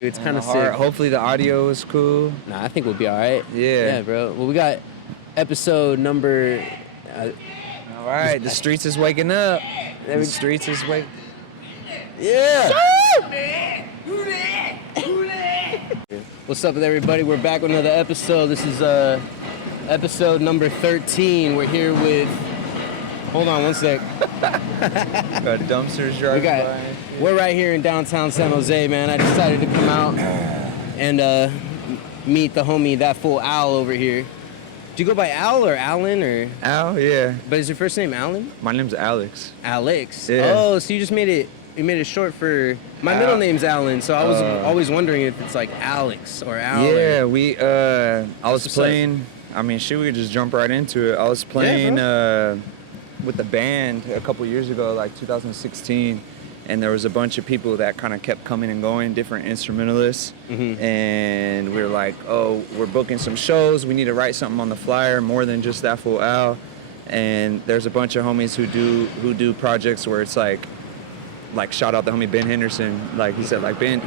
It's kind of hard. sick. Hopefully the audio is cool. Nah, I think we'll be all right. Yeah. Yeah, bro. Well, we got episode number. All right. The streets is waking up. The streets is waking. Yeah. What's up with everybody? We're back with another episode. This is episode number 13. We're here with. Hold on one sec. Got dumpsters driving by. We're right here in downtown San Jose, man. I decided to come out and meet the homie, that fool Al over here. Do you go by Al or Alan or? Al, yeah. But is your first name Alan? My name's Alex. Alex. Yeah. Oh, so you just made it. You made it short for. My Al. middle name's Alan, so I was always wondering if it's like Alex or Al. Yeah, or, we. I was playing. I mean, shit, we could just jump right into it. I was playing with the band a couple years ago, like 2016. And there was a bunch of people that kind of kept coming and going, different instrumentalists. Mm-hmm. And we were like, oh, we're booking some shows. We need to write something on the flyer more than just that fool Al. And there's a bunch of homies who do projects where it's like shout out the homie Ben Henderson. Like he said, like Ben,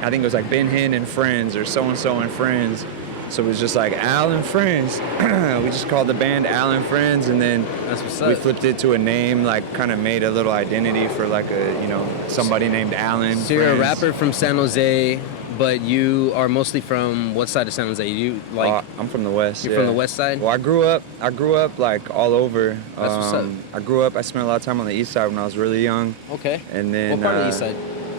I think it was like Ben Hen and Friends or so-and-so and Friends. So it was just like Al and Friends. We just called the band Al and Friends, and then we flipped it to a name, like kind of made a little identity for like somebody named Alan. So you're a rapper from San Jose, but you are mostly from what side of San Jose? You like? I'm from the west. You're from the west side. Well, I grew up like all over. That's what's up. I spent a lot of time on the east side when I was really young. Okay. And then what part of the east side?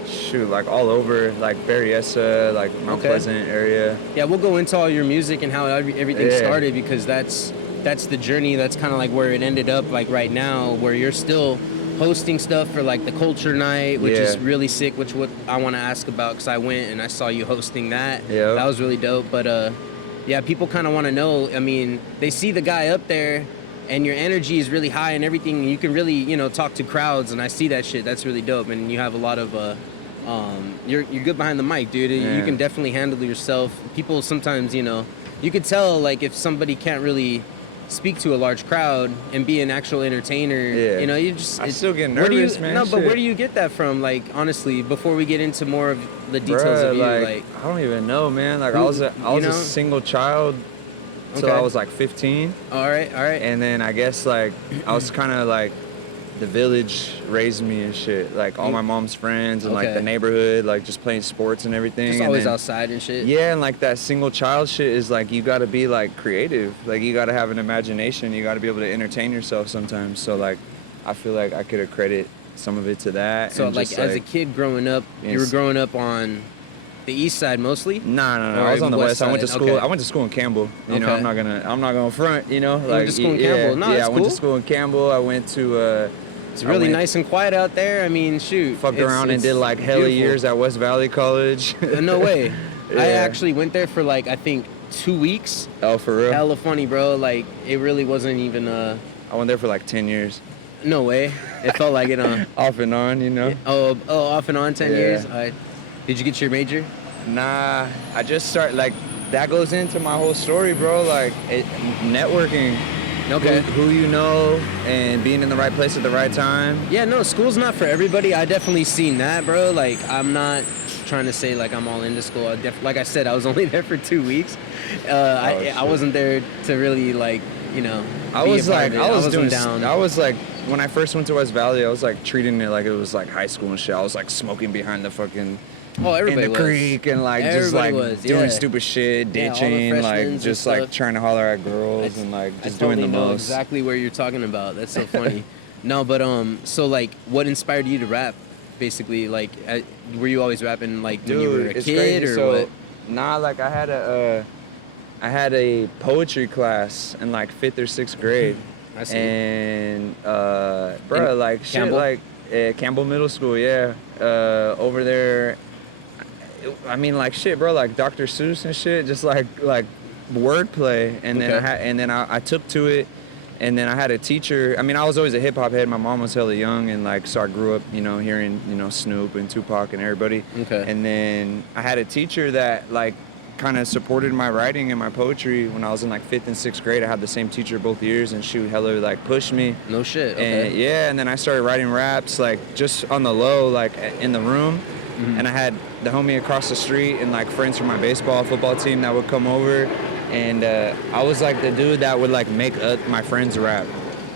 Shoot, like all over, like Berryessa, like Mount Pleasant area. Yeah, we'll go into all your music and how everything started, because that's the journey. That's kind of like where it ended up, like right now, where you're still hosting stuff for like the culture night, which is really sick, which what I want to ask about, because I went and I saw you hosting that. Yeah. That was really dope. But yeah, people kind of want to know. I mean, they see the guy up there and your energy is really high and everything. You can really, talk to crowds, and I see that shit. That's really dope. And you have a lot of you're good behind the mic, dude. Yeah. You can definitely handle yourself. People sometimes, you could tell like if somebody can't really speak to a large crowd and be an actual entertainer. Yeah. I still get nervous, man. No, but where do you get that from? Like, honestly, before we get into more of the details of you, like I don't even know, man. Like I was a single child till I was like 15. All right. And then I guess like I was kind of like the village raised me and shit. Like all my mom's friends and like the neighborhood, like just playing sports and everything. Just always outside and shit. Yeah, and like that single child shit is like you gotta be like creative. Like you gotta have an imagination. You gotta be able to entertain yourself sometimes. So like I feel like I could accredit some of it to that. So like as a kid growing up, you were growing up on the east side mostly? No. I was on the west side. I went to school. I went to school in Campbell. You know, I'm not gonna front. Like you went to school in Campbell. No, I went to school in Campbell. I went to. It's really nice and quiet out there. I mean, shoot. Fucked around and did like hella years at West Valley College. No way. I actually went there for like I think 2 weeks. Oh, for real? Hella funny, bro. Like it really wasn't even. I went there for like 10 years. No way. It felt like it. Off and on, Oh, off and on 10 years. Did you get your major? Nah, I just started, like, that goes into my whole story, bro, like, networking. Okay. Who you know and being in the right place at the right time. Yeah, no, school's not for everybody. I definitely seen that, bro. Like, I'm not trying to say, like, I'm all into school. Like I said, I was only there for 2 weeks. I wasn't there to really, like, I was like, when I first went to West Valley, I was, like, treating it like it was, like, high school and shit. I was, like, smoking behind the fucking... everybody in the creek and like everybody just like doing stupid shit, ditching, like just like trying to holler at girls and like just doing the most. I totally know exactly where you're talking about. That's so funny. No, but so like, what inspired you to rap? Basically, like, were you always rapping like when you were a kid or what? Nah, like I had a poetry class in like 5th or 6th grade. I see. And like shit, Campbell? like Campbell Middle School, yeah. Over there. I mean, like shit, bro, like Dr. Seuss and shit, just like wordplay, and then I took to it, and then I had a teacher. I mean, I was always a hip hop head. My mom was hella young, and like so I grew up, hearing Snoop and Tupac and everybody. Okay. And then I had a teacher that like kind of supported my writing and my poetry when I was in like 5th and 6th grade. I had the same teacher both years, and she would hella like push me. No shit. Okay. And and then I started writing raps like just on the low, like in the room. And I had the homie across the street and like friends from my baseball, football team that would come over. And I was like the dude that would like make my friends rap.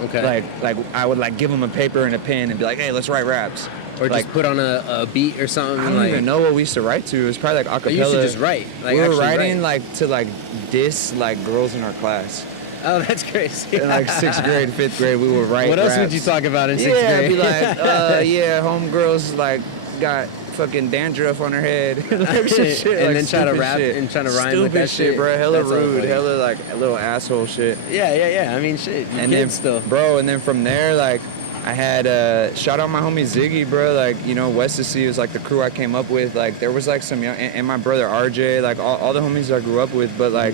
Okay. Like I would like give them a paper and a pen and be like, hey, let's write raps. Or like, just put on a beat or something. I don't even know what we used to write to. It was probably like acapella. You should just write. Like, we were writing like to like diss like girls in our class. Oh, that's crazy. In like 6th grade, 5th grade, we would write What else raps. would you talk about in 6th Yeah, grade? I'd be like, yeah, homegirls like got fucking dandruff on her head. Like, shit, and like, then try to rap shit. and try to rhyme stupid with that shit. Bro. Hella That's rude, hella like a little asshole shit. Yeah. I mean, shit. And then still, bro, and then from there, like, I had shout out my homie Ziggy, bro. Like, you know, West of Sea was like the crew I came up with. Like, there was like some young, and my brother RJ, like all the homies I grew up with. But like,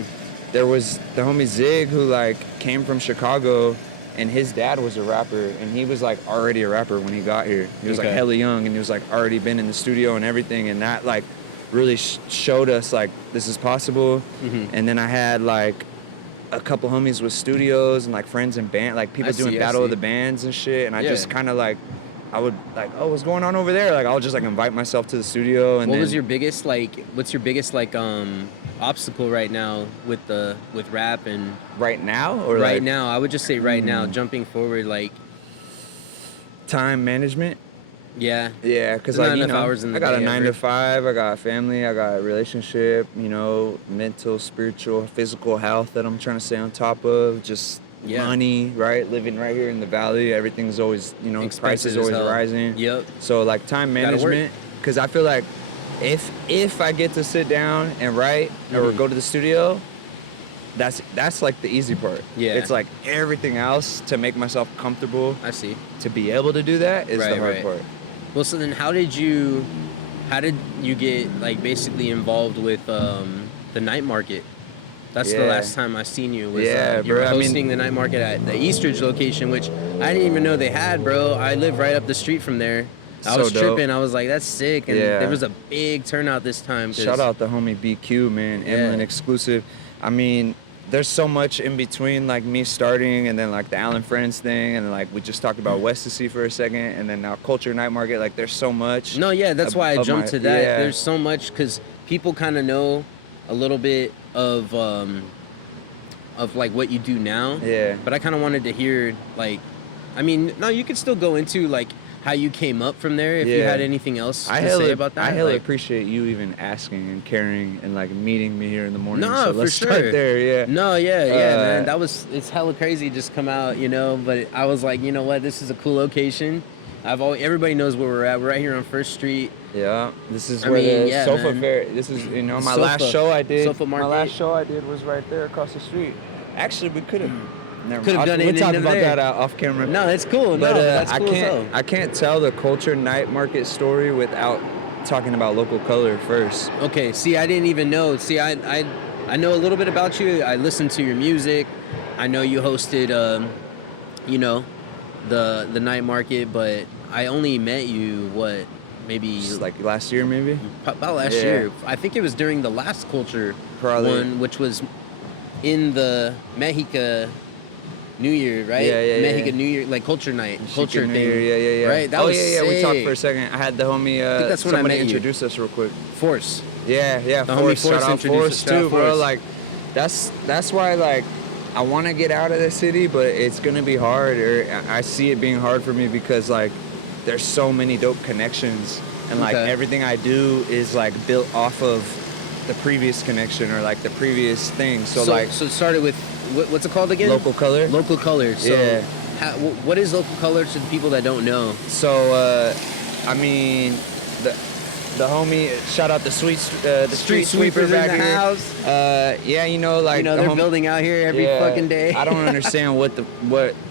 there was the homie Zig who like came from Chicago, and his dad was a rapper, and he was like already a rapper when he got here. He was like hella young, and he was like already been in the studio and everything, and that like really showed us like this is possible. And then I had like a couple homies with studios and like friends in band, like people doing battle of the bands and shit, and I just kind of like I would like, oh, what's going on over there? Like I'll just like invite myself to the studio. And what's your biggest obstacle right now with rap and right now or right like, now? I would just say right now, jumping forward, like time management. Yeah, because like, you know, hours in the I got day a 9 to 5, I got a family, I got a relationship, you know, mental, spiritual, physical health that I'm trying to stay on top of, just money, right? Living right here in the valley, everything's always, you know, prices always rising. Yep. So like time management, because I feel like if I get to sit down and write or go to the studio, that's like the easy part. Yeah. It's like everything else to make myself comfortable. I see. To be able to do that is the hard part. Well, so then how did you get like basically involved with the night market? That's the last time I seen you. Was, you were hosting the night market at the Eastridge location, which I didn't even know they had, bro. I live right up the street from there. I was tripping. I was like, that's sick. And there was a big turnout this time. Shout out the homie BQ, man. Emlyn exclusive. I mean, there's so much in between, like me starting and then like the Allen Friends thing, and like we just talked about West of Sea for a second, and then now Culture Night Market. Like there's so much. No, that's why I jumped to that. Yeah. There's so much because people kind of know a little bit of like what you do now. Yeah. But I kind of wanted to hear like, I mean, no, you could still go into like how you came up from there if you had anything else to say about that. I hella appreciate you even asking and caring and like meeting me here in the morning. No, so let's start there, yeah. No, man. It's hella crazy just come out, you know, but I was like, you know what, this is a cool location. Everybody knows where we're at. We're right here on 1st Street. Yeah, this is where the Sofa Fair. This is, you know, my last show I did. My last show I did was right there across the street. Actually, we could have. Could have done it. We'll talk about that off camera. No, it's cool. But that's cool. I can't tell the Culture Night Market story without talking about Local Color first. Okay. See, I didn't even know. See, I know a little bit about you. I listened to your music. I know you hosted, you know, the night market, but I only met you maybe just like last year, maybe about last year. I think it was during the last Culture one, which was in the Mexico New Year, right? Yeah. Mexico New Year, like Culture Night, Culture New thing. Year, yeah. Right? That was sick. We talked for a second. I had the homie, I think that's when somebody I met introduce us real quick. Force. Yeah, the Force. Homie Force. Shout out Force too, bro. Like, that's why, like, I want to get out of the city, but it's gonna be hard. Or I see it being hard for me because, like, there's so many dope connections, and like everything I do is like built off of the previous connection or like the previous thing. So it started with what's it called again? Local Color. Local Color. So what is Local Color to the people that don't know? So I mean, the homie, shout out the street sweepers back in the house. Yeah, you know, like they're building out here every fucking day. I don't understand what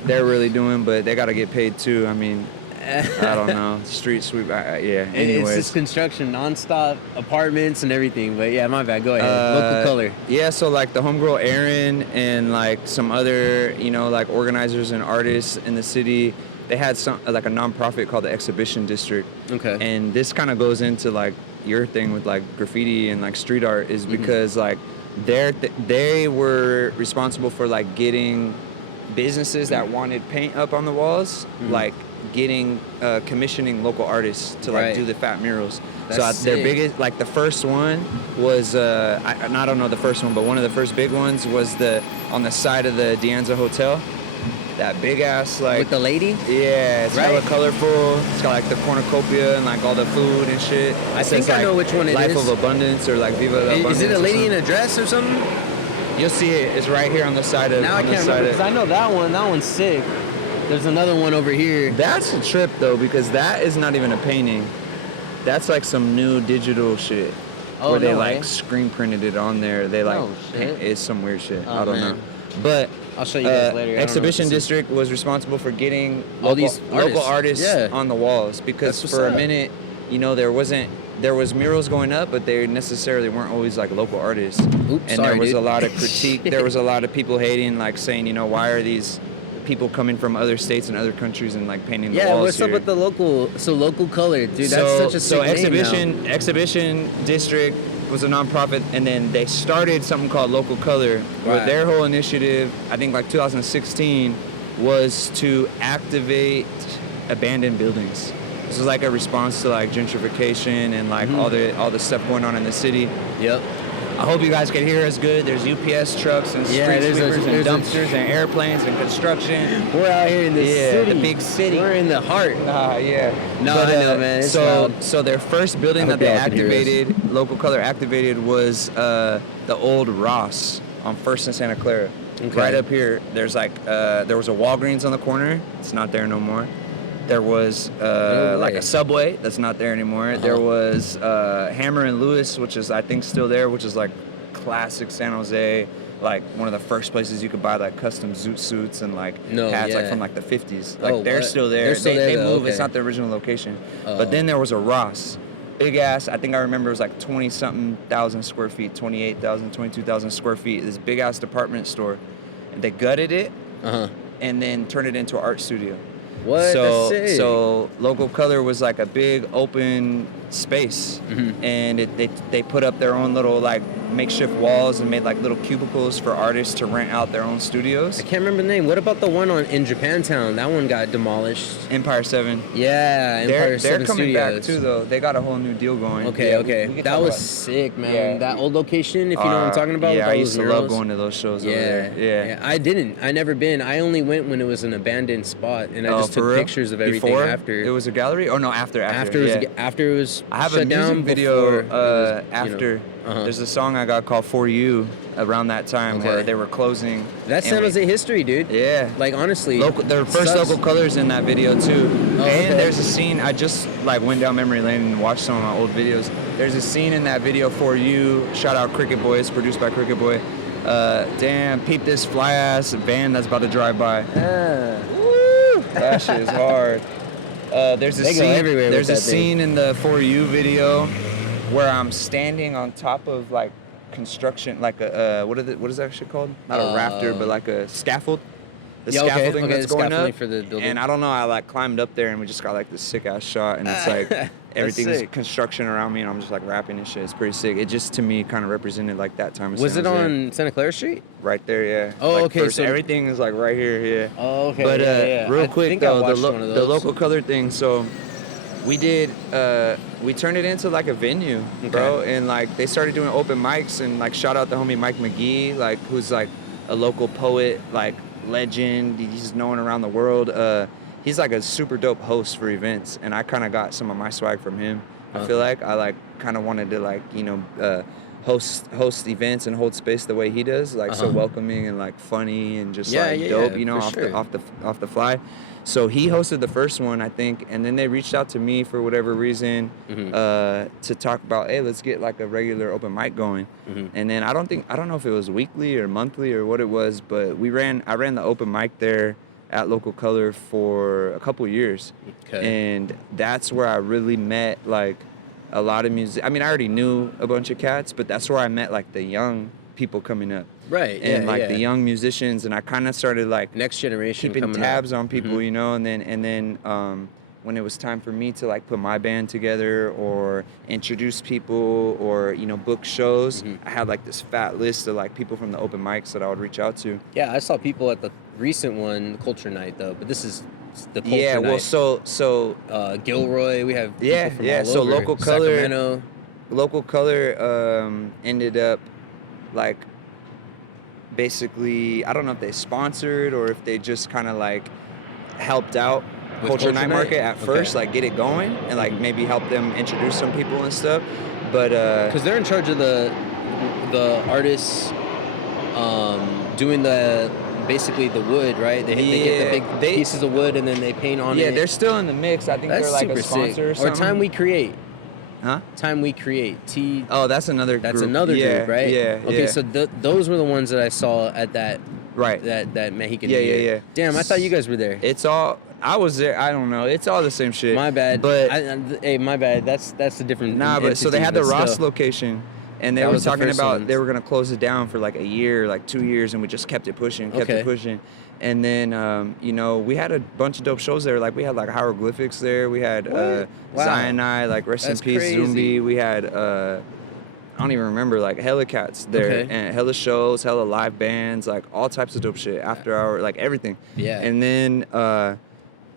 they're really doing, but they gotta get paid too. I mean, I don't know. Street sweep. Anyways. It's just construction, nonstop, apartments and everything. But yeah, my bad. Go ahead. Local Color. Yeah, so like the homegirl Erin and like some other, you know, like organizers and artists in the city, they had some like a nonprofit called the Exhibition District. Okay. And this kind of goes into like your thing with like graffiti and like street art is because like they were responsible for like getting businesses that wanted paint up on the walls, like getting commissioning local artists to like Right. do the fat murals. That's So their sick. biggest, like the first one was I don't know the first one, but one of the first big ones was on the side of the Dianza Hotel. That big ass like With the lady? yeah, it's Right. hella colorful. It's got like the cornucopia and like all the food and shit. I It think says, I like, know which one it Life is. of Abundance or like Viva la Abundance. Is it a or lady in something. a dress or something? You'll see it. It's right here on the side of. Now I on the can't side remember of- because I know that one. That one's sick. There's another one over here. That's a trip though, because that is not even a painting. That's like some new digital shit. Oh, where they no like way. screen printed it on there. They like Oh, shit. it's some weird shit. Oh, I don't man. know. But I'll show you guys later. I don't know what Exhibition this is. District was responsible for getting All these local artists. artists Yeah. on the walls because That's what's for a up. minute, you know, there was murals going up, but they necessarily weren't always like local artists. Oops, And sorry, there was dude. a lot of critique. There was a lot of people hating, like saying, you know, why are these people coming from other states and other countries and like painting the Yeah, walls what's up here? with the local color, dude? That's such a sick name now. Exhibition District was a nonprofit, and then they started something called Local Color, where Right. their whole initiative, I think like 2016, was to activate abandoned buildings. This was like a response to like gentrification and like Mm-hmm. all the stuff going on in the city. Yep. I hope you guys can hear us good. There's UPS trucks and street Yeah, there's a- sweepers and there's a- dumpsters and airplanes and construction. We're out here in the Yeah, city. the big city. We're in the heart. Yeah. No, I know, man. It's so, loud. so their first building I that hope they y'all can hear us. activated, Local Color activated, was the old Ross on First and Santa Clara. Okay. Right up here, there's like there was a Walgreens on the corner. It's not there no more. There was No like way. a Subway that's not there anymore. There was Hammer and Lewis, which is I think still there, which is like classic San Jose. Like one of the first places you could buy like custom zoot suits and like No, hats like yeah. from like the 50s. Like Oh, they're what? still there. They're still they there, though, move. It's okay. not the original location. Oh. But then there was a Ross. Big ass, I think I remember it was like 20 something thousand square feet, 28,000, 22,000 square feet. This big ass department store. And they gutted it Uh-huh. and then turned it into an art studio. What? So, That's sick. so Local Color was like a big open space, Mm-hmm. and they put up their own little like makeshift walls and made like little cubicles for artists to rent out their own studios. I can't remember the name. What about the one in Japantown? That one got demolished. Empire 7. Yeah, Empire They're 7 coming Studios. back too though. They got a whole new deal going. Okay, Yeah, okay. we can That talk was about it. sick, man. Yeah. That old location, if you know what I'm talking about. Yeah, with I all used those to love murals. going to those shows over Yeah, there. Yeah. I didn't. I never been. I only went when it was an abandoned spot, and I just for took real? pictures of everything Before after. it was a gallery? Oh no, after. after yeah. after it was I have shut a music down. video before it was, after. uh-huh. There's a song I got called For You around that time Okay. where they were closing. That's and San Jose history, dude. Yeah. Like honestly, Their first sucks. Local Colors in that video too. Oh, And okay. there's a scene, I just like went down memory lane and watched some of my old videos. There's a scene in that video For You, shout out Cricket Boy, it's produced by Cricket Boy. Damn, peep this fly ass van that's about to drive by. Woo! That shit is hard. There's a They go scene. everywhere with There's a that thing. scene in the For You video where I'm standing on top of like construction, like a what is that shit called? Not a rafter, but like a scaffold. The Yeah, okay, scaffolding okay, that's the going scaffolding up. for the building. And I don't know, I like climbed up there and we just got like this sick ass shot, and it's like everything's sick. construction around me, and I'm just like rapping and shit. It's pretty sick. It just to me kind of represented like that time. Of Was San it Jose. on Santa Clara Street? Right there, yeah. Oh, Like, okay, first, so- everything is like right here, yeah. Oh, okay. But yeah. real I quick think I though, watched one of the those. Local Color thing. So we did, we turned it into like a venue, bro. And like they started doing open mics, and like shout out the homie Mike McGee, like who's like a local poet, like legend. He's known around the world. He's like a super dope host for events, and I kind of got some of my swag from him. I feel like I like kind of wanted to like host events and hold space the way he does, like so welcoming and like funny and just Yeah, like yeah, dope, yeah, you know, for off the fly. So he hosted the first one, I think, and then they reached out to me for whatever reason to talk about, hey, let's get like a regular open mic going. And then I don't know if it was weekly or monthly or what it was, but I ran the open mic there at Local Color for a couple years. Okay. And that's where I really met like a lot of music. I mean, I already knew a bunch of cats, but that's where I met like the young people coming up. Right. And yeah, like yeah. the young musicians, and I kind of started like next generation keeping coming tabs up. on people, you know, and then when it was time for me to like put my band together or introduce people or, you know, book shows, I had like this fat list of like people from the open mics that I would reach out to. Yeah, I saw people at the recent one, Culture Night, though. But this is the culture Yeah, well, night. so Gilroy, we have people yeah, from yeah. all So over. local color, Sacramento. ended up like basically, I don't know if they sponsored or if they just kind of like helped out With Culture Night Market at first, Okay. like get it going and like maybe help them introduce some people and stuff. But Because they're in charge of the artists doing the basically the wood, right? They get the big pieces of wood and then they paint on it. yeah, they're still in the mix. I think That's they're like super a sponsor sick. or something. Or Time We Create. Huh? Time We Create. Oh, that's another group. That's another group, right? Yeah. Okay, yeah. so those were the ones that I saw at that right. that Mexican Yeah, New Year. yeah. Damn, I thought you guys were there. It's all. I was there. I don't know. It's all the same shit. My bad. But hey, my bad. That's a different. nah, but so they entity, had the but Ross still. Location, and they That were was the talking first about one. they were gonna close it down for like a year, like 2 years, and we just kept it pushing, and then you know, we had a bunch of dope shows there. Like we had like hieroglyphics there. We had Wow. Cyanide, like rest That's in peace, crazy. Zumbi. We had I don't even remember, like hella cats there, Okay. and hella shows, hella live bands, like all types of dope shit, after hour, like everything. Yeah. And then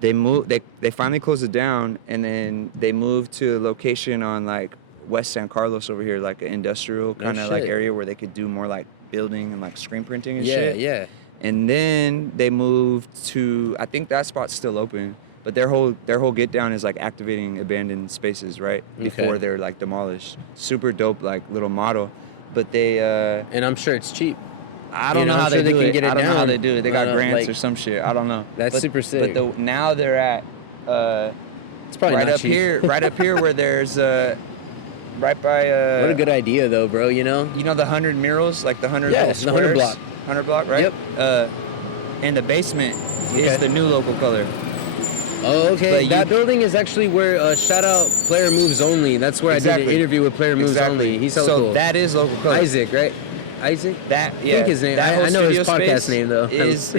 they moved. They finally closed it down, and then they moved to a location on like West San Carlos over here, like an industrial kind of like shit. area where they could do more like building and like screen printing and Yeah, shit. yeah. And then they moved to, I think that spot's still open, but their whole get down is like activating abandoned spaces, right? Before Okay. they're like demolished. Super dope, like little model. But they And I'm sure it's cheap. I don't know I'm how sure they they do can it. get it I don't know how down. they do it. They got No, grants like, or some shit. I don't know. That's super sick. But now they're at It's probably right not up cheap. here, right up here where there's right by What a good idea, though, bro. You know. you know the 100 murals, like the 100 Yeah, little the 100 squares? block. 100 block, right? Yep. And the basement Okay. is the new local color. Oh, okay. But That you- building is actually where shout out Player Moves Only. That's where I did Exactly. an interview with Player Moves Only. He's so cool. that is local color. Isaac, right? Isaac. That I think his name. That whole I know his studio podcast space name though. Is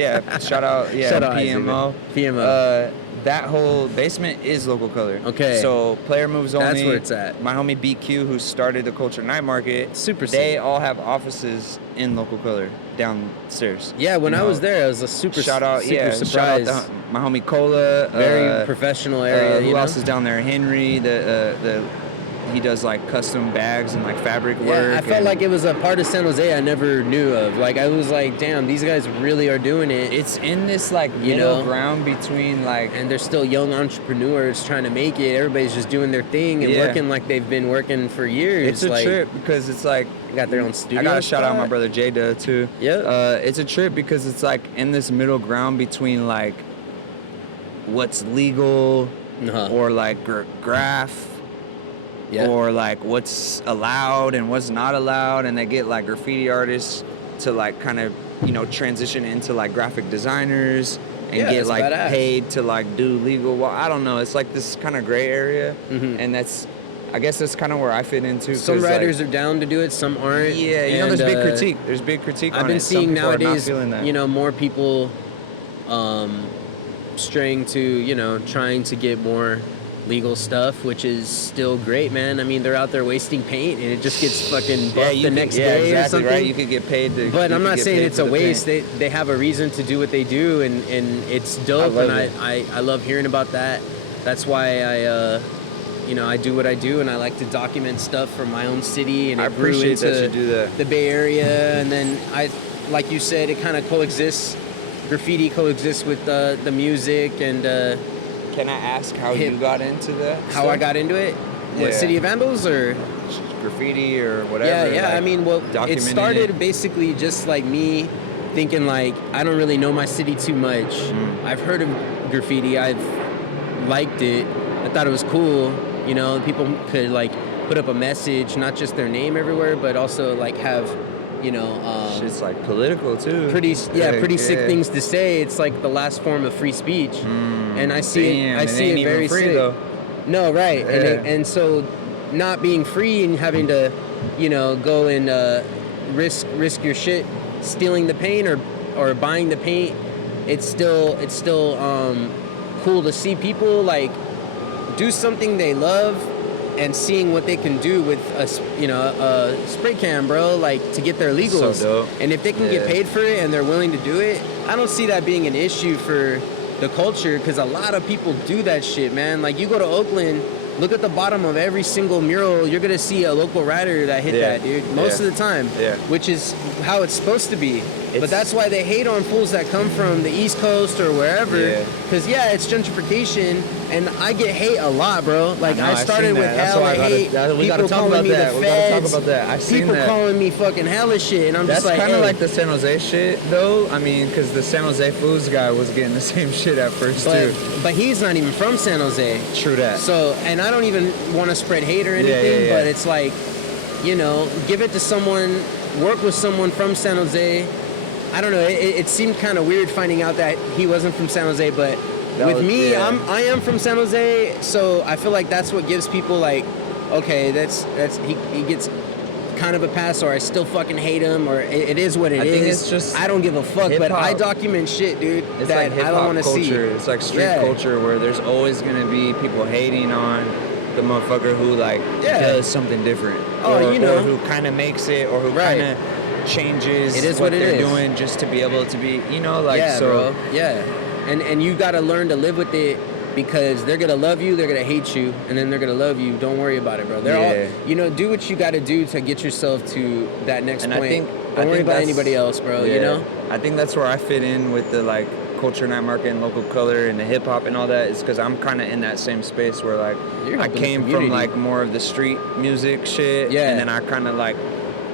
shout out Shout out Isaac, PMO. man. PMO. That whole basement is local color. Okay. So Player Moves Only. That's where it's at. My homie BQ, who started the Culture Night Market. Super They sick. all have offices in local color downstairs. Yeah, when You I know, was there, I was a super shout out, super surprised. Shout out to my homie Cola. Very professional area. Who you know? else is down there? Henry. He does like custom bags and like fabric work. Yeah, I felt and like it was a part of San Jose I never knew of. Like I was like, damn, these guys really are doing it. it's in this like You middle know? ground between like And they're still young entrepreneurs trying to make it. Everybody's just doing their thing and Yeah. working like they've been working for years. it's a like, trip because it's like They got their own studio. I gotta shout out my spot. brother Jada too. Yep. It's a trip because it's like in this middle ground between like what's legal Uh-huh. or like graph. Yeah. Or like what's allowed and what's not allowed, and they get like graffiti artists to like kind of transition into like graphic designers and Yeah, get that's like badass. paid to like do legal. Well, I don't know. It's like this kind of gray area, Mhm. and I guess that's kind of where I fit into. Some 'cause, writers are down to do it, some aren't. yeah, and, there's big critique. There's big critique. I've on been it. Some seeing people are not nowadays, feeling that. more people straying to, trying to get more legal stuff, which is still great, man. I mean, they're out there wasting paint and it just gets fucking buffed the next day exactly, or something. right? You could get paid to. But you I'm could not get saying paid it's for a the waste. paint. They have a reason to do what they do, and it's dope. love And it. I love hearing about that. That's why I do what I do, and I like to document stuff from my own city. And I it grew appreciate into that you do that. the Bay Area, and then like you said, it kind of coexists. Graffiti coexists with the music and Can I ask how hip- you got into that? how I got into it. What, Yeah. City of Vandals or? graffiti or whatever. Yeah. like, I mean, well, it documenting started it. basically just like me thinking like I don't really know my city too much. I've heard of graffiti. I've liked it. I thought it was cool. People could like put up a message, not just their name everywhere, but also like have, Shit's like political too. pretty sick yeah. things to say. It's like the last form of free speech, and I see Damn, it. I it see ain't it even very free, sick. though. No, right, Yeah. and so not being free and having to, go and risk your shit, stealing the paint or buying the paint. It's still cool to see people like do something they love and seeing what they can do with a spray can, bro, like to get their legals. So dope. And if they can Yeah. get paid for it and they're willing to do it, I don't see that being an issue for the culture, because a lot of people do that shit, man. Like, you go to Oakland, look at the bottom of every single mural, you're gonna see a local rider that hit that, dude. Most of the time, which is how it's supposed to be. But that's why they hate on fools that come from the East Coast or wherever. Because it's gentrification, and I get hate a lot, bro. Like, I started with hella hate. People calling me the feds. We gotta talk about that. I've seen people calling me fucking hella shit, and I'm just like, that's kind of like the San Jose shit, though. I mean, because the San Jose Foods guy was getting the same shit at first too. But he's not even from San Jose. True that. So, and I don't even want to spread hate or anything, but it's like, you know, give it to someone, work with someone from San Jose. I don't know. It seemed kind of weird finding out that he wasn't from San Jose, but I am from San Jose, so I feel like that's what gives people like, okay, he gets kind of a pass, or I still fucking hate him, or it is what it is. I think it's just I don't give a fuck, but I document shit, dude. It's that like I don't want to see. It's like street culture where there's always gonna be people hating on the motherfucker who like does something different, or who kind of makes it, or who kind of changes what they're doing just to be able to be, bro. And you gotta learn to live with it, because they're gonna love you, they're gonna hate you, and then they're gonna love you. Don't worry about it, bro. They're all, do what you gotta do to get yourself to that next point. Don't worry about anybody else, bro. I think that's where I fit in with the like culture night market and local color and the hip hop and all that, is because I'm kind of in that same space where like I came from like more of the street music shit, and then I kind of like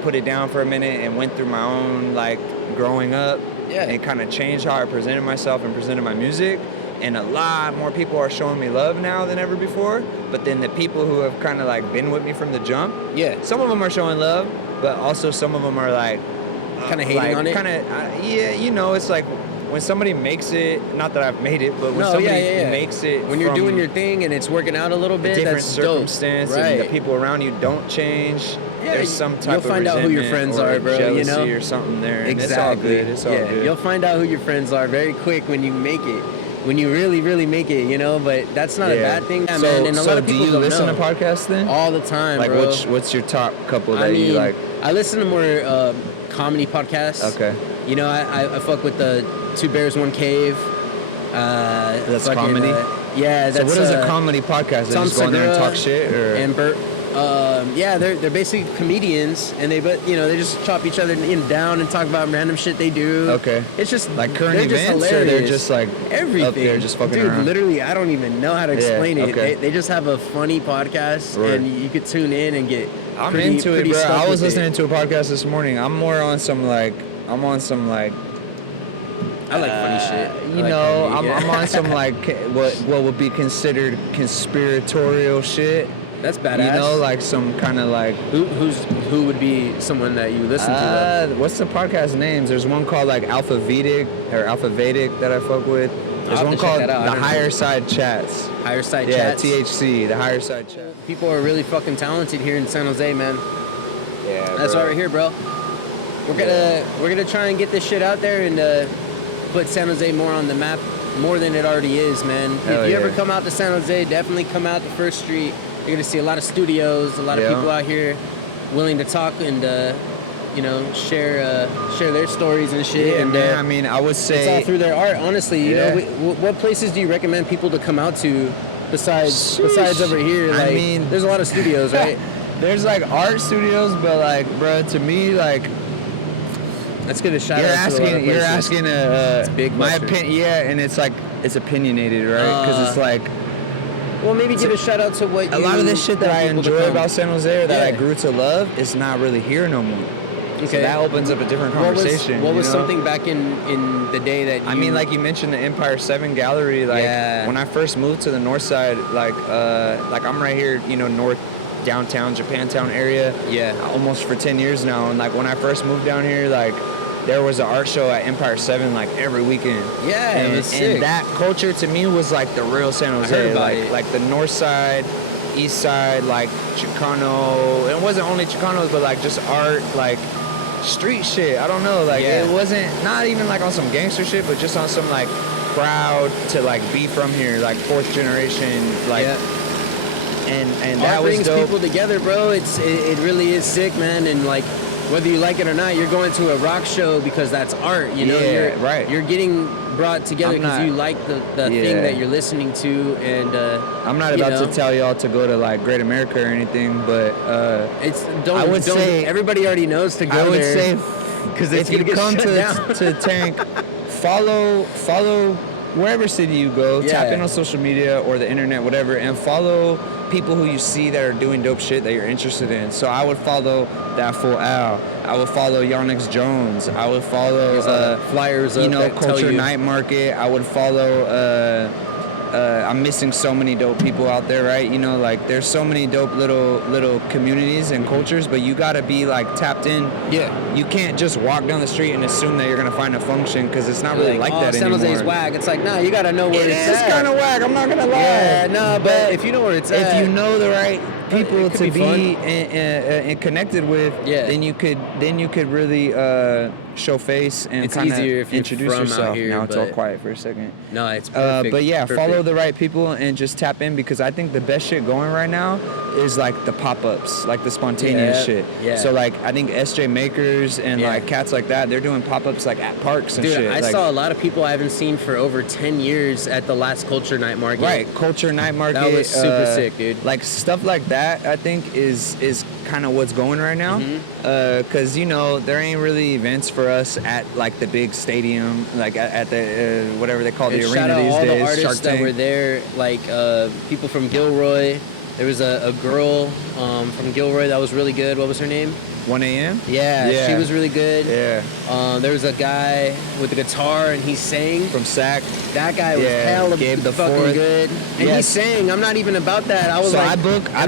put it down for a minute and went through my own like growing up, and kind of changed how I presented myself and presented my music. And a lot more people are showing me love now than ever before. But then the people who have kind of like been with me from the jump, some of them are showing love, but also some of them are like kind of hating on it. Kind of, it's like when somebody makes it. Not that I've made it, but when somebody makes it, when you're doing your thing and it's working out a little bit, different circumstance, and the people around you don't change. There's some type of find out who your friends are, bro. Jealousy or something there. Exactly. It's all good. You'll find out who your friends are very quick when you make it. When you really, really make it, But that's not a bad thing, man. And a lot of people do you listen to podcasts then? All the time, like, bro. What's your top couple that you like? I listen to more comedy podcasts. Okay. I fuck with the Two Bears, One Cave. That's comedy? That's... So what is a comedy podcast? They just go in there and talk shit? Or? And Bert. They're basically comedians, and they just chop each other down and talk about random shit they do. Okay. It's just like current events, or they're just like everything. Up there just fucking around? Literally, I don't even know how to explain it. They just have a funny podcast, and you could tune in and get. I'm into it, bro. I was listening to a podcast this morning. I'm on some like. I like funny shit. I'm on some like what would be considered conspiratorial shit. That's badass. Like some kind of like who would be someone that you listen to? What's the podcast names? There's one called like Alpha Vedic that I fuck with. There's one called the Higher Side Chats. Higher Side Chats. Yeah, THC, the Higher Side Chat. People are really fucking talented here in San Jose, man. Yeah, that's why we're here, bro. We're gonna try and get this shit out there and put San Jose more on the map, more than it already is, man. If you ever come out to San Jose, definitely come out to First Street. You're gonna see a lot of studios, a lot of people out here willing to talk and share their stories and shit. Yeah, and man. I mean, I would say it's all through their art. Honestly, what places do you recommend people to come out to besides over here? Like, I mean, there's a lot of studios, right? There's like art studios, but like, bro, to me, like, let's get a shout out to a lot of places. You're asking it's big my opinion, and it's like it's opinionated, right? Because it's like. Well, maybe give a shout out to what a lot of this shit that I enjoy about San Jose, or that I grew to love, is not really here no more. Okay. So that opens up a different conversation. What was something back in the day that I mean, like you mentioned, the Empire 7 Gallery. Like when I first moved to the north side, like I'm right here, north downtown Japantown area. Yeah. Almost for 10 years now, and like when I first moved down here, like. There was an art show at Empire 7 like every weekend. Yeah, it was sick. And that culture to me was like the real San Jose. I heard about it. Like the north side, east side, like Chicano. It wasn't only Chicanos, but like just art, like street shit. I don't know. Like it wasn't not even like on some gangster shit, but just on some like proud to like be from here, like fourth generation, like. And that art was brings dope. People together, bro. It really is sick, man. And like. whether you like it or not, you're going to a rock show because that's art. You know, you're getting brought together because you like the thing that you're listening to, and I'm not about to tell y'all to go to like Great America or anything, but I would say everybody already knows to go there. I would say because if you come to Tank, follow wherever city you go, tap in on social media or the internet, whatever, and follow people who you see that are doing dope shit that you're interested in. So I would follow That Fool Al. I would follow Yonix Jones. I would follow flyers, Culture Night Market. I would follow. I'm missing so many dope people out there, right? You know, like there's so many dope little communities and cultures, but you gotta be like tapped in. Yeah. You can't just walk down the street and assume that you're gonna find a function because it's not really like that San anymore. Jose's whack. It's like, nah, you gotta know where it's at. It is kind of whack. I'm not gonna lie. Yeah, no, but if you know where it's at, if you know the right people to be and connected with, then you could really show face and kind of introduce yourself. Here, now it's all quiet for a second. No, it's perfect. But yeah, follow the right people and just tap in because I think the best shit going right now is like the pop-ups, like the spontaneous shit. Yeah. So like I think SJ Makers and like cats like that, they're doing pop-ups like at parks and shit. I saw a lot of people I haven't seen for over 10 years at the last Culture Night Market. Right, Culture Night Market. That was super sick, dude. Like stuff like that, I think is kind of what's going right now. Because there ain't really events for us at like the big stadium, like at the whatever they call the arena shout out these all days. The artists that were there, like people from Gilroy. There was a girl from Gilroy that was really good. What was her name? 1 a.m. Yeah, she was really good. Yeah. There was a guy with a guitar and he sang from SAC. That guy was hella fucking good. And he sang. I'm not even about that. I was I book all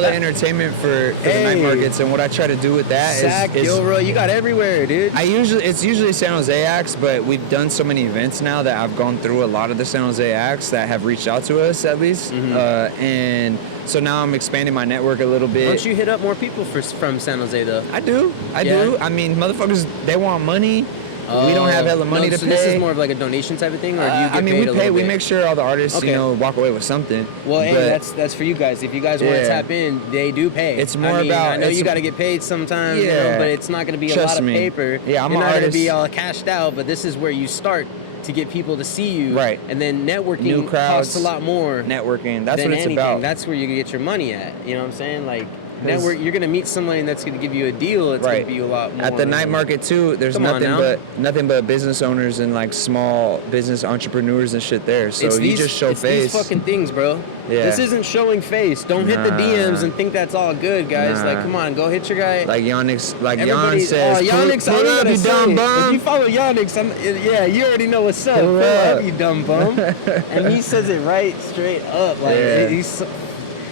the entertainment for the night markets, and what I try to do with that SAC, is Gilroy, you got everywhere, dude. It's usually San Jose acts, but we've done so many events now that I've gone through a lot of the San Jose acts that have reached out to us at least, and so now I'm expanding my network a little bit. Don't you hit up more people from San Jose though? I do. I mean, motherfuckers, they want money. We don't have hella money to pay. This is more of like a donation type of thing, or do you get paid a little bit? We make sure all the artists, walk away with something. Well, hey, that's for you guys. If you guys want to tap in, they do pay. It's more about. I know you got to get paid sometimes, but it's not going to be a lot of paper. Yeah, You're not going to be all cashed out, but this is where you start to get people to see you. Right. And then networking New crowds, costs a lot more. Networking. That's what it's about. That's where you get your money at. You know what I'm saying? Like. Network, you're gonna meet somebody that's gonna give you a deal. It's gonna be a lot more. At the night market too, there's nothing but business owners and like small business entrepreneurs and shit there. So you just show face. These fucking things, bro. Yeah. This isn't showing face. Don't hit the DMs and think that's all good, guys. Like, come on, go hit your guy. Like Yonix, Jan says, Yonix, pull up, you dumb bum. If you follow Yonix, you already know what's up. Pull up, you dumb bum. And he says it right straight up. Like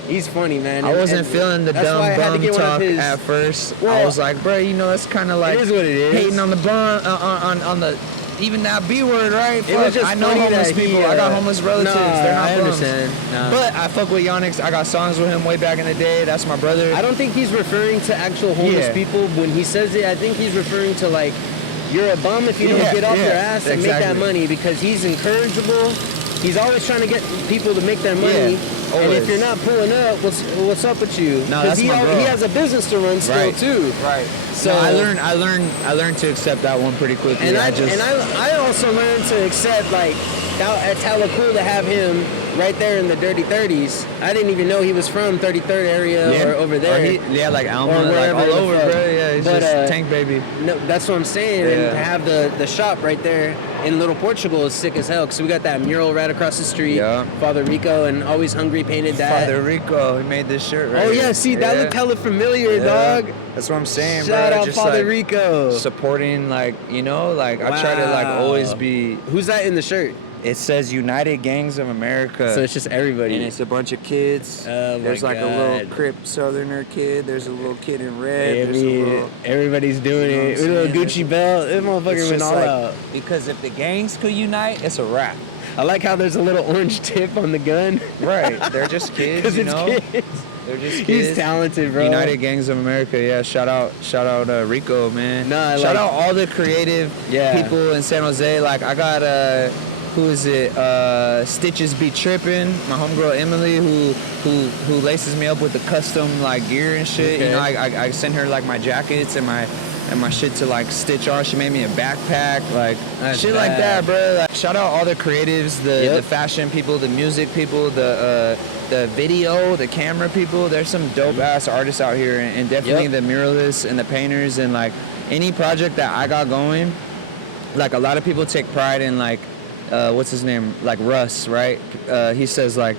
he's funny, man. I wasn't feeling the dumb bum talk at first. I was like, bro, that's kind of like it is what it is. Hating on the bum, on the even that B word, right? It was just I know homeless people. I got homeless relatives. They're not bums. But I fuck with Yonix. I got songs with him way back in the day. That's my brother. I don't think he's referring to actual homeless people. When he says it, I think he's referring to like, you're a bum if you don't get off your ass and make that money, because he's incorrigible. He's always trying to get people to make their money. And if you're not pulling up, what's up with you? Because he has a business to run still too. Right. So I learned to accept that one pretty quickly. And I also learned to accept like it's hella cool to have him right there in the Dirty 30s. I didn't even know he was from 33rd area or over there. Like Alma, like all over, bro. Yeah, he's just Tank baby. No, that's what I'm saying. And to have the shop right there in Little Portugal is sick as hell. Because we got that mural right across the street. Yeah. Father Rico and Always Hungry painted that. Father Rico, he made this shirt right here. Yeah, see, that looked hella familiar, dog. That's what I'm saying, bro. Shout out just Father Rico. Supporting, I try to always be. Who's that in the shirt? It says United Gangs of America. So it's just everybody. And it's a bunch of kids. Oh my There's a little Crip Southerner kid. There's a little kid in red. Everybody's doing it. With a little Gucci belt. This motherfucker went all out. Because if the gangs could unite, it's a wrap. I like how there's a little orange tip on the gun. Right. They're just kids, Kids. They're just kids. He's talented, bro. United Gangs of America, yeah. Shout out Rico, man. Shout out all the creative people in San Jose. Like I got who is it? Stitches Be Trippin'. My homegirl Emily, who laces me up with the custom like gear and shit. Okay. You know, I send her like my jackets and my shit to like stitch on. She made me a backpack, like That's shit bad. like that, bro. Like, shout out all the creatives, the fashion people, the music people, the video, the camera people. There's some dope ass artists out here, and definitely the muralists and the painters, and like any project that I got going. Like a lot of people take pride in like what's his name, like Russ, right? He says like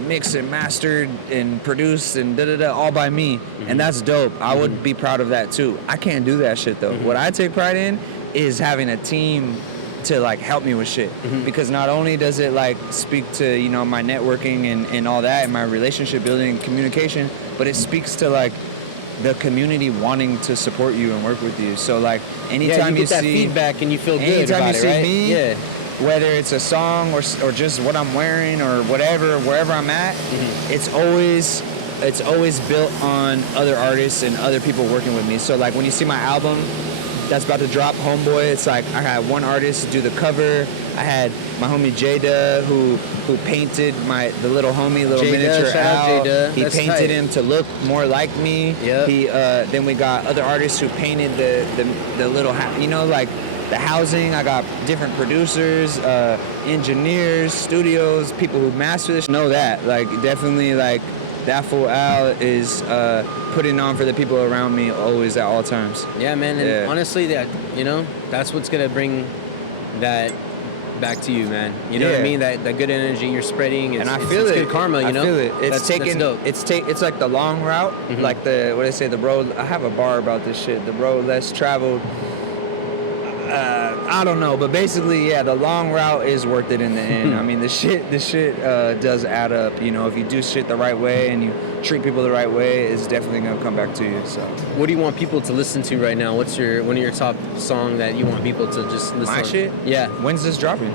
mixed and mastered and produced and all by me, and that's dope. I would be proud of that too. I can't do that shit though. What I take pride in is having a team to like help me with shit, because not only does it like speak to, you know, my networking and all that, and my relationship building and communication, but it speaks to like the community wanting to support you and work with you. So like anytime you get that see feedback and you feel good anytime about you it, see right? me, whether it's a song or just what I'm wearing or whatever, wherever I'm at, it's always built on other artists and other people working with me. So like when you see my album that's about to drop, Homeboy, it's like I had one artist do the cover. I had my homie Jada who painted the little miniature shout out out. Jada. He That's painted tight. him to look more like me. Yep. He then we got other artists who painted the little you know, like the housing. I got different producers, engineers, studios, people who master this. Know that, like, definitely, like, that Fool Al is putting on for the people around me always at all times. Yeah, man. And honestly, that, you know, that's what's gonna bring that back to you, man. You know what I mean? That good energy you're spreading. It's, and I feel it's it. good karma, you know? I feel it. It's that's dope. It's like the long route, like the what they say, the road. I have a bar about this shit. The road less traveled. I don't know, but basically, yeah, the long route is worth it in the end. I mean, the shit does add up. You know, if you do shit the right way and you treat people the right way, it's definitely gonna come back to you. So, what do you want people to listen to right now? What's one of your top song that you want people to just listen my to? shit? Yeah, When's this dropping?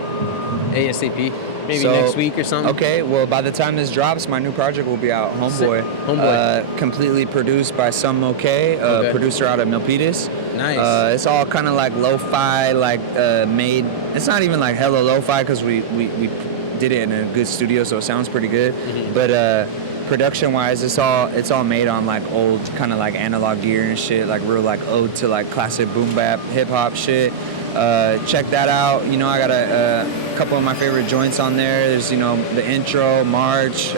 ASAP. Maybe So, next week or something. Okay, well, by the time this drops, my new project will be out. Homeboy. Completely produced by Some Okay, producer out of Milpitas. Nice. It's all kind of like lo-fi, like made. It's not even like hella lo-fi because we did it in a good studio, so it sounds pretty good. But production-wise, it's all made on like old kind of like analog gear and shit, like real like ode to like classic boom bap hip hop shit. Check that out. You know, I got a couple of my favorite joints on there. There's, you know, the intro, March,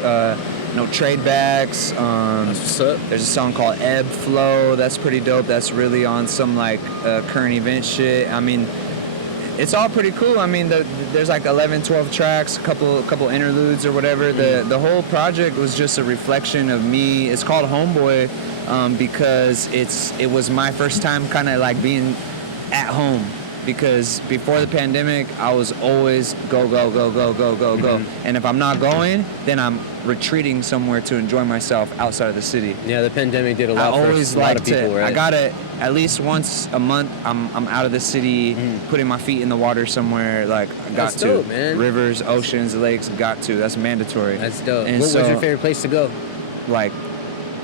Trade Backs. That's what's up. There's a song called Ebb Flow. That's pretty dope. That's really on some like current event shit. I mean, it's all pretty cool. I mean, there's like 11, 12 tracks, a couple interludes or whatever. The whole project was just a reflection of me. It's called Homeboy because it was my first time kind of like being at home. Because before the pandemic, I was always go. And if I'm not going, then I'm retreating somewhere to enjoy myself outside of the city. Yeah, the pandemic did a lot for a lot of people, right? I gotta, at least once a month, I'm out of the city, putting my feet in the water somewhere. Like, I got That's to. dope, man. Rivers, oceans, lakes, got to. That's mandatory. That's dope. And What so, was your favorite place to go? Like,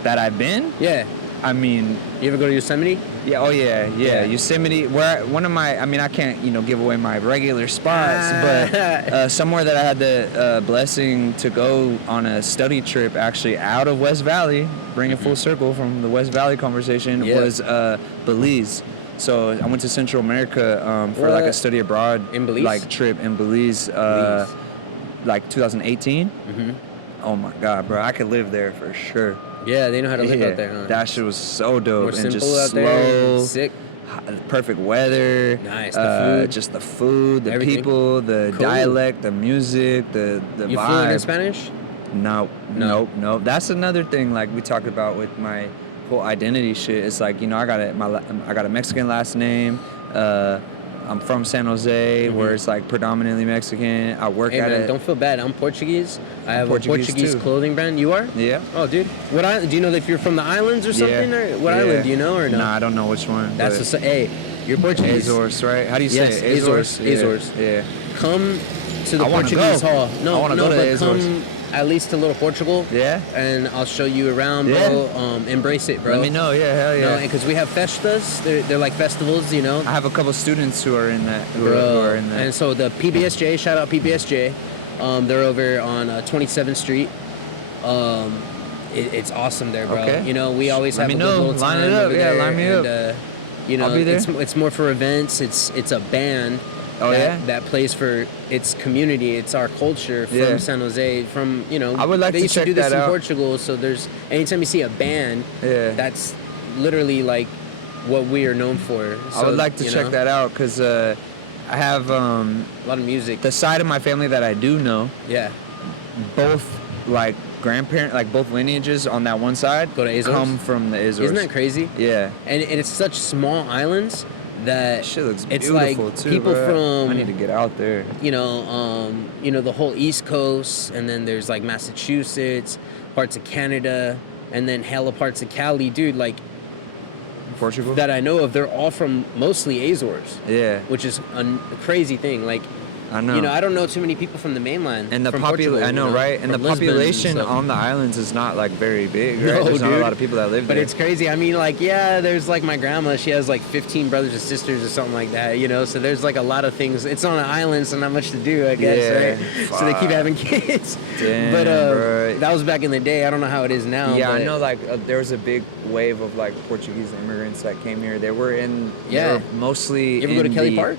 that I've been? Yeah. I mean, You ever go to Yosemite? yeah, oh yeah. Yosemite, where one of my, I mean, I can't, give away my regular spots, but somewhere that I had the blessing to go on a study trip, actually out of West Valley, bring it full circle from the West Valley conversation, was Belize. So I went to Central America for like a study abroad In Belize? like trip in Belize, like 2018. Oh my God, bro, I could live there for sure. Yeah, they know how to live out there, huh? That shit was so dope. More and simple just out slow, there. Sick. perfect weather. Nice. The food. Just the food, the Everything. people, the Cool. dialect, the music, the You vibe. fluent in Spanish? No. No. That's another thing like we talked about with my whole identity shit. It's like, I got a Mexican last name. I'm from San Jose, where it's like predominantly Mexican. I work at it. Don't feel bad. I'm Portuguese. I have Portuguese a Portuguese too. clothing brand. You are? Yeah. Oh, dude. What island? Do you know if you're from the islands or something? Yeah. Or what island do you know or no? Nah, I don't know which one. That's but the hey. You're Portuguese. Azores, right? How do you say Yes, it? Azores. Yeah. Azores. Yeah. Come to the I wanna Portuguese go. Hall. I wanna go to but Azores. at least to Little Portugal. Yeah. And I'll show you around, bro. Embrace it, bro. Let me know. Yeah, hell yeah. Because we have festas. They're like festivals, you know. I have a couple students who are in that. Who are in that. And so the PBSJ, shout out PBSJ. They're over on 27th Street. It's awesome there, bro. Okay. You know, we always have a good know. little time Line it up. over Yeah, there. line me up. You know, I'll be there. it's more for events. It's a band. Oh, that plays for its community. It's our culture from San Jose. From, you know, I would like they to used check to do this that in out. Portugal. So there's anytime you see a band, that's literally like what we are known for. So, I would like to check that out because I have a lot of music. the side of my family that I do know. Yeah. Both like grandparent, like both lineages on that one side Go to Azores? come from the Azores. Isn't that crazy? Yeah. And it's such small islands that Shit looks it's beautiful like too, people bro. from I need to get out there. you know the whole East Coast, and then there's like Massachusetts, parts of Canada, and then hella parts of Cali, dude. Like Portugal. that I know of, they're all from mostly Azores. Yeah. Which is a crazy thing. Like, I know. you know, I don't know too many people from the mainland. And the from Portugal, I know, right? And the from Lisbon population and stuff. on the islands is not like very big, right? No, There's not a dude. lot of people that live But there. it's crazy. I mean, like, yeah, there's like my grandma. She has like 15 brothers and sisters or something like that, you know? So there's like a lot of things. It's on an island, so not much to do, I guess, right? Fuck. So they keep having kids. Damn, but bro. that was back in the day. I don't know how it is now. Yeah, but I know. Like there was a big wave of like Portuguese immigrants that came here. They were Yeah. mostly. You ever go to in Kelly the- Park?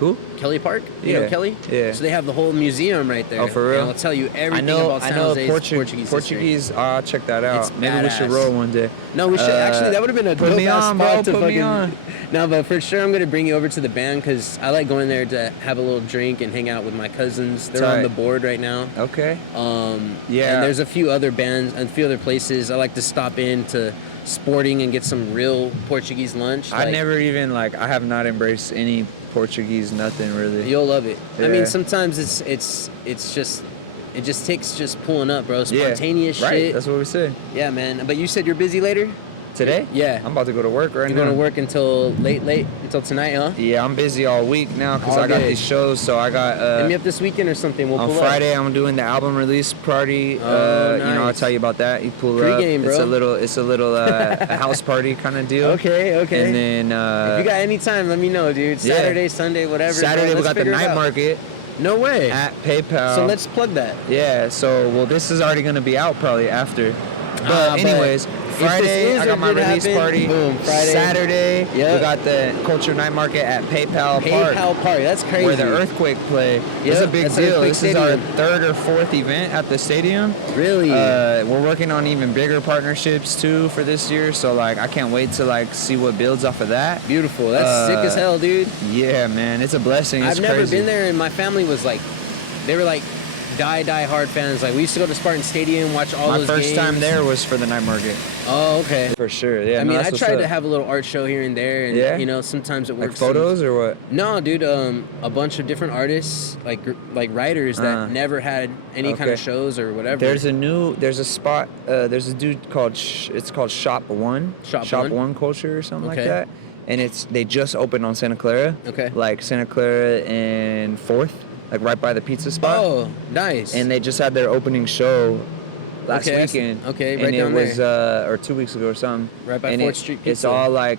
Who? Kelly Park? You Yeah. know Kelly? Yeah. So they have the whole museum right there. Oh, for real? And it'll tell you everything I know. about San I know Jose's Portuguese history. Portuguese. I'll check that out. It's Maybe we should badass. roll one day. No, we should. Actually, that would have been a put dope me ass on, spot bro, to put me fucking. on. No, but for sure, I'm gonna bring you over to the band because I like going there to have a little drink and hang out with my cousins. They're on Tight. the board right now. Okay. Yeah. And there's a few other bands and a few other places. I like to stop in to Sporting and get some real Portuguese lunch. I Like, never even like. I have not embraced any Portuguese. Nothing really. You'll love it. I Yeah. mean, sometimes it's just. It just takes just pulling up, bro. Spontaneous Right. shit. That's what we say. Yeah, man. But you said you're busy later? Today? Yeah. I'm about to go to work right You're now. going to work until late, until tonight, huh? Yeah, I'm busy all week now because All I got day. these shows. So I got Hit me up this weekend or something. We'll on pull Friday. I'm doing the album release party. Oh, You know, I'll nice. tell you about that. You pull Pre-game, up. bro. It's a little a house party kind of deal. up. Okay. And then If you got any time, let me know, dude. yeah. Saturday, Sunday, whatever. Saturday bro. we Let's got the figure it night out. market No way. at PayPal. So let's plug that. Yeah. So this is already gonna be out probably after. But anyways, if Friday this is I or got my did release happen, party. boom, Friday. Saturday Yep. we got the Culture Night Market at PayPal Park. PayPal Party. That's crazy. Where the Earthquake play. It's a Yep, big that's at deal. Earthquake This is our Stadium. third or fourth event at the stadium. Really? We're working on even bigger partnerships too for this year. So like I can't wait to like see what builds off of that. Beautiful. That's sick as hell, dude. Yeah, man, it's a blessing. It's I've never crazy. been there, and my family was like, they were like die hard fans. Like we used to go to Spartan Stadium, watch all My those first games. time there was for the night market. Oh, okay. For sure. Yeah. I mean, that's I what's tried up. to have a little art show here and there, and Yeah? you know, sometimes it like works. photos or what? No, dude. A bunch of different artists, like writers that never had any kind of Okay. shows or whatever. There's a spot. There's a dude called it's called Shop One. Shop One? One Culture or something Okay. like that. And they just opened on Santa Clara. Okay. Like Santa Clara and 4th, like right by the pizza spot. Oh, nice. And they just had their opening show last Okay, that's- weekend. okay, and right it down was or 2 weeks ago or something. Right by and 4th Street It's Pizza. all like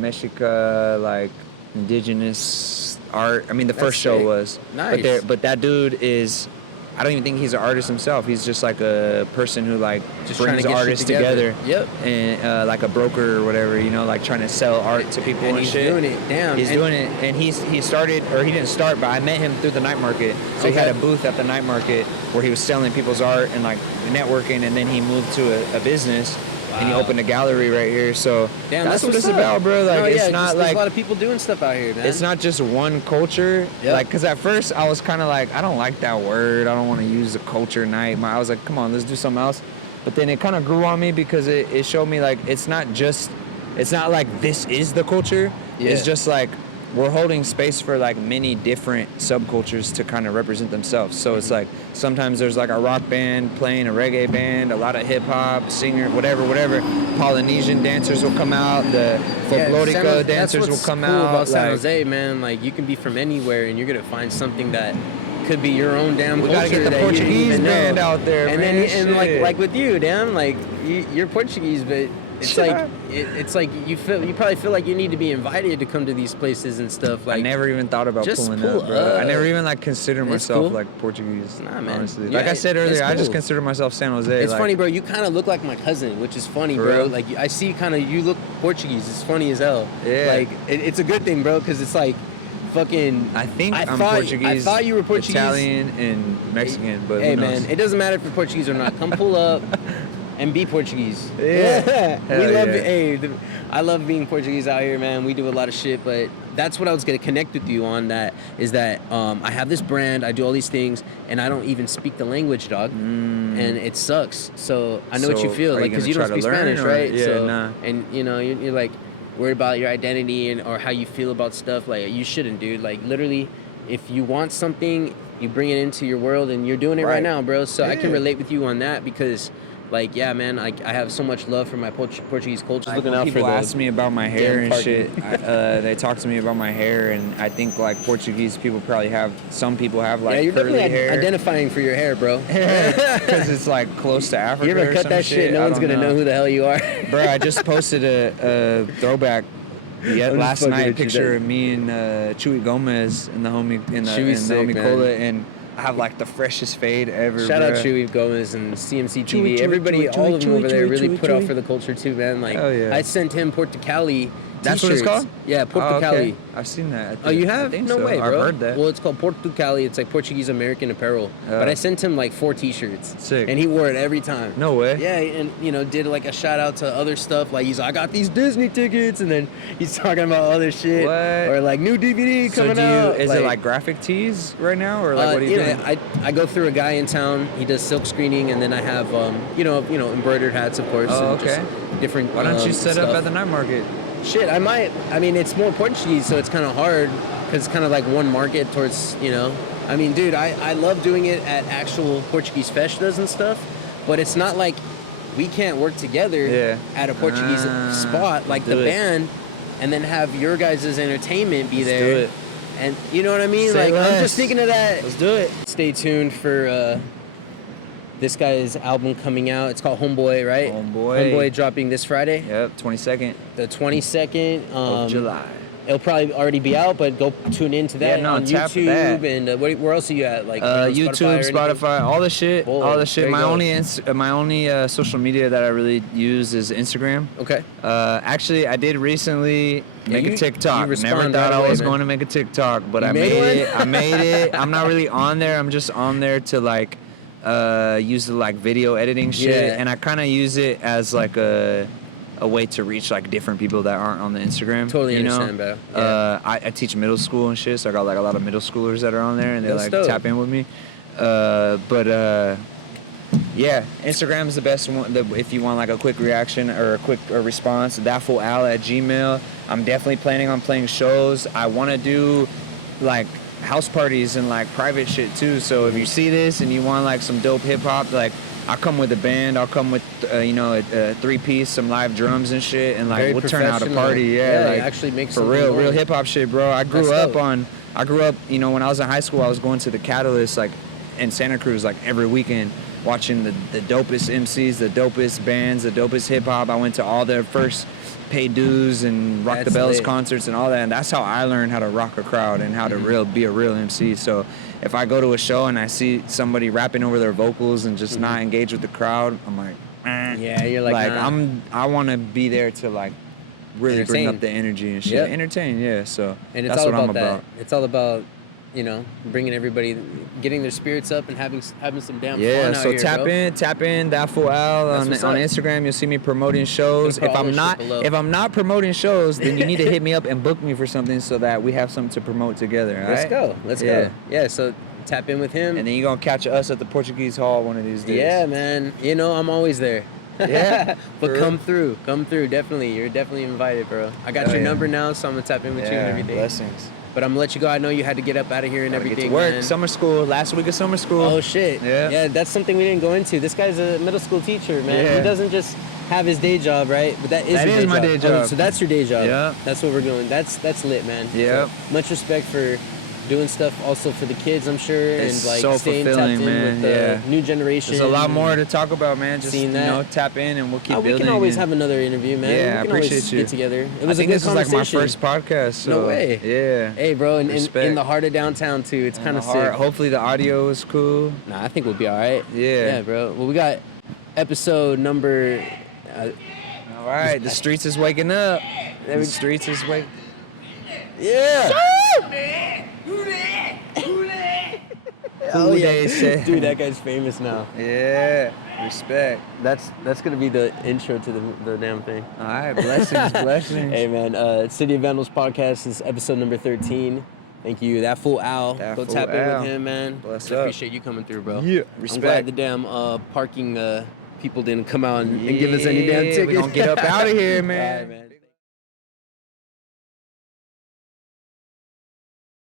Mexica, like indigenous art. I mean, the That's first show sick. was. Nice. But that dude is. I don't even think he's an artist himself. He's just like a person who like Just trying brings to get shit artists together. together. Yep. And like a broker or whatever, you know, like trying to sell art to people and he's shit. doing it. Damn. He's doing it, and he started, or he didn't start, but I met him through the night market. So he had a Okay. booth at the night market where he was selling people's art and like networking, and then he moved to a business. And he Wow. opened a gallery right here, so Damn, that's what what's it's up. about, bro. Like No, it's yeah, not there's like a lot of people doing stuff out here, man. it's not just one culture. Yep. Like, cause at first I was kind of like, I don't like that word. I don't want to use the culture night. I was like, come on, let's do something else. But then it kind of grew on me because it showed me like it's not like this is the culture. Yeah. It's just like we're holding space for like many different subcultures to kind of represent themselves. So it's like sometimes there's like a rock band playing a reggae band, a lot of hip hop, singer, whatever. Polynesian dancers will come out, the folklorica dancers will come That's what's cool out. about San like- Jose, man. Like you can be from anywhere and you're gonna find something that could be your own damn We culture gotta get the that you didn't Portuguese even know. band out there, and man. then and Shit. like with you, damn, like you're Portuguese, but it's like it's like you probably feel like you need to be invited to come to these places and stuff. Like I never even thought about just pulling pull up, bro. I up. never even like considered It's myself cool. like Portuguese. Nah, man. Honestly, Yeah, like I said it's earlier, I just cool. consider myself San Jose. It's like, funny, bro. You kind of look like my cousin, which is funny, For bro. real? Like I see kind of you look Portuguese. It's funny as hell. Yeah. Like it's a good thing, bro, because it's like fucking. I think I'm thought, Portuguese. I thought you were Portuguese. Italian, and Mexican. But Hey who knows? man, it doesn't matter if you're Portuguese or not. Come pull up and be Portuguese. Yeah. we Hell love yeah. it. Hey, I love being Portuguese out here, man. We do a lot of shit, but that's what I was gonna connect with you on. That is that I have this brand, I do all these things, and I don't even speak the language, dog, and it sucks. So I know what you So, feel, are like, you because you gonna don't try speak to learn, Spanish, or- right? yeah, so, nah. and you know, you're like worried about your identity and or how you feel about stuff. Like you shouldn't, dude. Like literally, if you want something, you bring it into your world, and you're doing it right Right. now, bro. So I can Yeah. relate with you on that because. Like, yeah, man, I have so much love for my Portuguese culture. Like, Looking when out people for the ask me about my hair damn and parking. shit. They talk to me about my hair, and I think like Portuguese people probably have. Some people have like yeah, you're curly definitely hair. identifying for your hair, bro. Because it's like close to Africa. You ever or cut some that shit? No I one's don't gonna know who the hell you are. Bro, I just posted a throwback just last fucking night. with you, Picture that- of me and Chewy Gomez and the homie in the Chewy's sick, homie man. Cola, and I have like the freshest fade ever. Shout out bruh. Chewy Gomez and CMC TV. Chewy, Everybody, Chewy, all of them Chewy, over there Chewy, really Chewy, put out Chewy. for the culture too, man. Like, Hell yeah. I sent him Porto Cali. That's what it's t-shirts. called? Yeah, Porto Oh, okay. Cali. I've seen that. I Oh, think- you I have? think No so. way, bro. I've heard that. Well, it's called Porto Cali. It's like Portuguese American apparel. But I sent him like 4 T-shirts. Sick. And he wore it every time. No way. Yeah, and did like a shout out to other stuff. Like he's like, I got these Disney tickets, and then he's talking about other shit. What? Or like new DVD So coming do you? out. Is it like graphic tees right now, or like what are you doing? I go through a guy in town. He does silk screening, and then I have embroidered hats, of course. Oh, and just okay. different. Why don't you set stuff. up at the night market? Shit, I might. I mean, it's more Portuguese, so it's kind of hard because it's kind of like one market towards, I mean, dude, I love doing it at actual Portuguese festas and stuff, but it's not like we can't work together at a Portuguese spot like the do it. band and then have your guys' entertainment be Let's there. do it. And you know what I mean? Say Like, I'm less. just thinking of that. Let's do it. Stay tuned for this guy's album coming out. It's called Homeboy, right? Homeboy. dropping this Friday. Yep, 22nd The 22nd of July. It'll probably already be out, but go tune into that Yeah, no, on tap YouTube that. and where else are you at? Like YouTube, or anything? Spotify, all the shit, Whoa, all the there shit. you My go. only social media that I really use is Instagram. Okay. Actually, I did recently make you- a TikTok. you respond Never thought right I away, was man. going to make a TikTok, but You I made made it. one? I made it. I'm not really on there. I'm just on there to like use the like video editing shit, Yeah. and I kind of use it as like a way to reach like different people that aren't on the Instagram. Totally you know? understand, bro. Yeah. I teach middle school and shit, so I got like a lot of middle schoolers that are on there, and they That's like dope. tap in with me. Yeah, Instagram is the best one if you want like a quick reaction or a quick response. thatfooal@gmail. I'm definitely planning on playing shows. I want to do like house parties and like private shit too. So if you see this and you want like some dope hip hop, like I'll come with a band. I'll come with a 3-piece, some live drums and shit, and like Very we'll turn out a professional. party. Yeah, like you actually make for something real going. hip hop shit, bro. I grew That's up dope. when I was in high school, I was going to the Catalyst like in Santa Cruz like every weekend, watching the dopest MCs, the dopest bands, the dopest hip hop. I went to all their first Pay Dues and Rock the That's Bells lit. concerts and all that, and that's how I learned how to rock a crowd and how to be a real MC. So if I go to a show and I see somebody rapping over their vocals and just not engage with the crowd, I'm like, Yeah, you're like, nah. I want to be there to like really bring Entertain. up the energy and shit. Yep. Entertain, yeah. So And it's that's all what I'm about that. about. It's all about, bringing everybody, getting their spirits up and having some damn Yeah, fun out so here, tap bro. in that fool Al on what's up. Instagram. You'll see me promoting shows. Gonna put all this shit below. If I'm not promoting shows, then you need to hit me up and book me for something so that we have something to promote together. all Let's right? go. Let's Yeah. go. Yeah, so tap in with him. And then you're gonna catch us at the Portuguese Hall one of these days. Yeah, man. I'm always there. Yeah, But for come through. Definitely. You're definitely invited, bro. I got Hell your yeah. number now, so I'm gonna tap in with you and Yeah, everything. blessings. But I'm gonna let you go. I know you had to get up out of here and Gotta get everything. to work. Man. Summer school. Last week of summer school. Oh shit. Yeah. Yeah, that's something we didn't go into. This guy's a middle school teacher, man. Yeah. He doesn't just have his day job, right? But that is That your is my day Oh, job. so that's your day job. Yeah. That's what we're doing. That's lit, man. Yeah. So, much respect for doing stuff also for the kids, I'm sure, It's and like so staying fulfilling, tapped in man. with the new generation. There's a lot more to talk about, man. Just Seeing that. tap in and we'll keep We building. can always and- have another interview, man. Yeah, we I can appreciate always you. get together. It I was a think good this is like my conversation. first podcast. So, No way. Yeah. Hey, bro, and in Respect. the heart of downtown too. It's kind of In the heart. sick. Hopefully the audio is cool. Nah, I think we'll be all right. Yeah. Yeah, bro. Well, we got episode number. All right, the streets is waking up. The streets is waking. Yeah. Oh yeah, Dude, that guy's famous now. Yeah, respect. That's gonna be the intro to the damn thing. All right, blessings, blessings. Hey man, City of Vandals podcast is episode number 13. Thank you. That fool Al. That Go fool tap in Al. with him, man. Bless I up. appreciate you coming through, bro. Yeah, I'm respect. glad the damn parking people didn't come out and give us any damn tickets. We gonna get up out of here, man. All right, man.